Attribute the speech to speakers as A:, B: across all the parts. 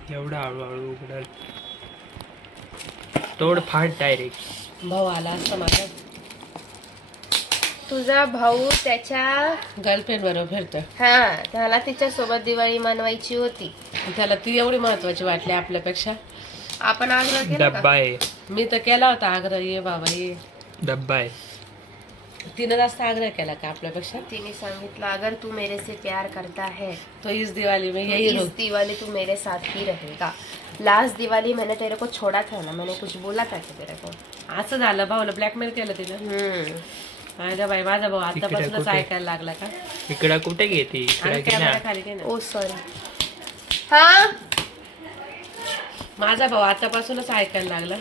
A: एवढा हळूहळू उघडल. तोड फाट डायरेक्ट.
B: भाऊ आला असता माझा.
C: तुझा भाऊ त्याच्या
B: गर्लफ्रेंड बरोबर फिरतोय.
C: हा, त्याला तिच्या सोबत दिवाळी मनवायची होती.
B: त्याला ती एवढी महत्वाची वाटली आपल्यापेक्षा.
C: आपण आग्रह केला
A: डब्बा
C: का?
A: आहे.
B: मी तर केला होता आग्रह, ये बाबा ये.
A: डब्बा आहे.
B: तिनं जास्त आग्रह केला का आपल्यापेक्षा.
C: तिने सांगितलं अगर तू मेरे से प्यार करता है
B: तो इस दिवाळी में
C: तो
B: यही
C: इस
B: रहो.
C: दिवाली तू मेरे साथ ही रहेगा. लास्ट दिवाली मैंने तेरे को छोड़ा था ना, मैंने कुछ बोला था क्या तेरे को?
B: असं झालं. भाऊला ब्लॅकमेल केलं तिनं. माझ्या बाई, माझा भाऊ आतापासूनच
A: कुठे?
B: ऐकायला लागला का.
A: इकडं कुठे घेते?
B: आणि
A: इकडं घे ना.
B: कॅमेरा खाली घे ना.
C: Oh sorry. हा,
B: माझा भाऊ आतापासूनच ऐकायला लागला.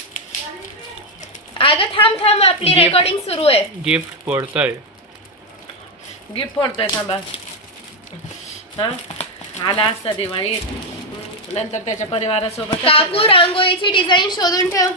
C: अगं थांब थांब, आपली
A: Gift.
C: रेकॉर्डिंग सुरू आहे.
A: गिफ्ट फोडतोय.
B: गिफ्ट फोडतोय थांबा. हा, आला असता दिवाळीत, नंतर त्याच्या परिवारासोबत
C: काकू रांगोळीची डिझाईन शोधून ठेव.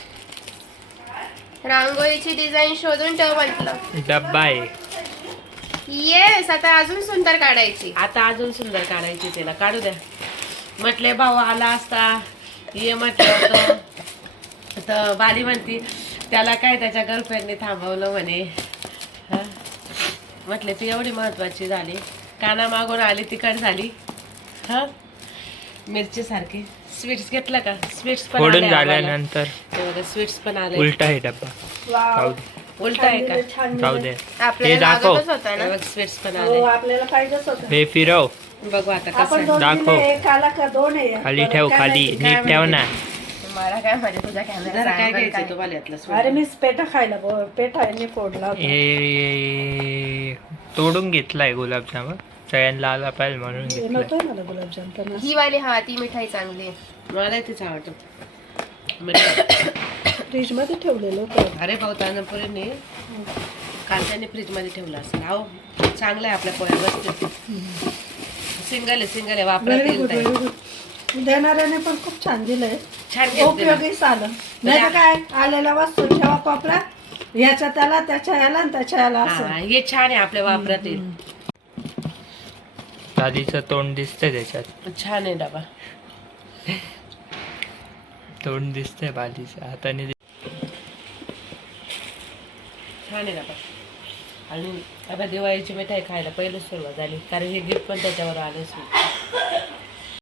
C: रांगोळीची डिझाईन शोधून ठेव म्हटलं.
A: डब्बा आहे.
C: येस, आता अजून सुंदर काढायची.
B: आता अजून सुंदर काढायची. तिला काढू द्या. म्हटले भाऊ आला असता ये म्हटलं होतं. तर बाली म्हणती त्याला काय त्याच्या गर्लफ्रेंडने थांबवलं म्हणे. हा, म्हटले ती एवढी महत्वाची झाली, काना मागून आली तिकड झाली. हा, मिरची सारखी. स्वीट्स घेतलं का? स्वीट्स पण
A: फोडून
B: आले आम्हाला.
A: झाल्यानंतर
B: ते बघा स्वीट्स पण आले.
A: उलटा आहे डब्बा. जाऊ दे.
B: उलटा आहे का?
A: जाऊ दे. हे
C: आपल्याला
A: दाखव.
C: लागतच होता ना.
B: ते बघ स्वीट्स पण आले.
D: आपल्याला पाहिजेच होतं.
A: हे फिरव.
B: बघू आता कसं
D: आपण
B: आहे.
D: दोन
A: दाखव.
D: दिले, एक आला का दोन आहे.
A: खाली ठेव.
D: काय
A: खाली
D: माहिती?
A: नीट ठेव ना.
C: मला काय माहिती तुझा
B: जरा
C: कॅमेरा
B: काय घ्यायचं तुम्हाला यातलं
D: अरे
B: स्वीट?
D: मी पेठा खायला पेठा आहे मी फोडला होता.
A: हे तोडून घेतलाय गुलाबजाम. सगळ्यांना आला पाहिजे म्हणून
D: हे
A: घेतलाय.
D: नव्हतं मला गुलाबजाम पण
C: ही वाली, हा ती मिठाई चांगली आहे.
B: मला तेच आवडतं. म्हणजे
D: फ्रीज मध्ये ठेवलेलं होतं.
B: अरे भाऊ तानापुरीने काल त्याने फ्रीज मध्ये ठेवलं असेल. अहो चांगलं आहे आपल्या पोळ्या बसते. सिंगल आहे वापरता
D: व्हेरी
B: येईल
D: गुड
B: ताई.
D: Very good. देणाऱ्याने पण खूप छान दिलंय.
B: छान घेतलं.
D: उपयोगीच आलं. नाही तर काय आलेला वस्तू ठेवा कोपरा, ह्याच्या त्याला त्याच्या याला आणि त्याच्या याला
B: हा,
D: असं.
B: हे छान आहे आपल्या वापरात येईल.
A: दादीचं तोंड दिसतंय त्याच्यात.
B: छान आहे डबा.
A: तोंड दिसतंय बालीचं हाताने.
B: छान आहे डबा. आणि आता दिवाळीची मिठाई खायला पहिलेच सुरुवात झाली, कारण हे गिफ्ट पण त्याच्यावर आलं.